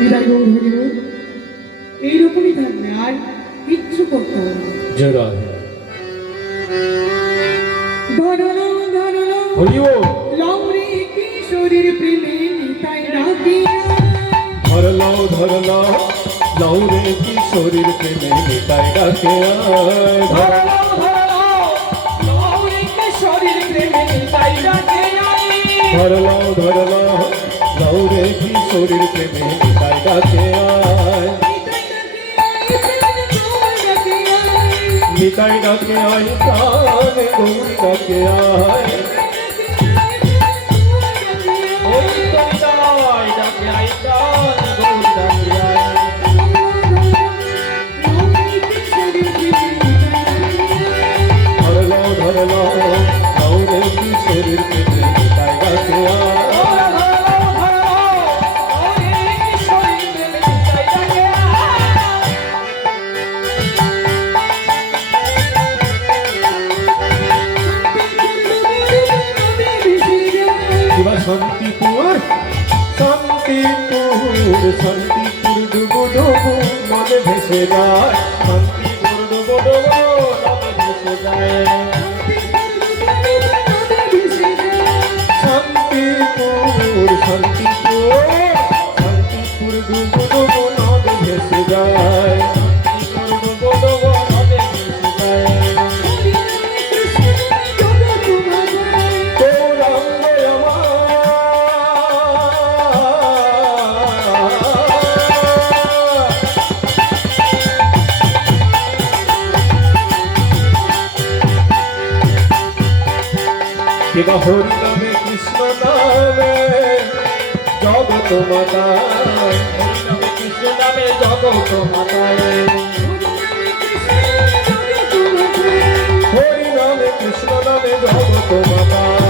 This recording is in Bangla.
নিরাই গৌর হরিব এইরকমই থাকবে আর কিচ্ছু করতে হবে না। জয় রাধে। ধরলো ধরলো। হরিও লৌরি কিশোরীর প্রেমে নিতাই লৌরে কিশোরীর প্রেমে নিতাই ডাকে আয় ধর ধরলাও ধরলাও লৌরে কিশোরীর প্রেমে নিতাই ডাকে আয় নিতাই ডাকে আয় প্রাণে গৌরী ডাকে আয়। কবিতায় ডাকে আয়, প্রাণে গৌরী ডাকে আয়। ধরলাও ধরলাও লৌরে কিশোরীর প্রেমে নিতাই ডাকে আয়। শান্তিপুর শান্তিপুর শান্তিপুর ডুবো ডুবো নদে ভেসে যায়। শান্তিপুর ডুবো ডুবো নদে ভেসে যায়। শান্তিপুর শান্তিপুর শান্তিপুর ডুবো ডুবো ভেসে যায়। কিবা হরি নামে কৃষ্ণ নামে জগত মাতায় হরি নামে কৃষ্ণ নামে জগত মাতায় হরি নামে কৃষ্ণ নামে জগত মাতায়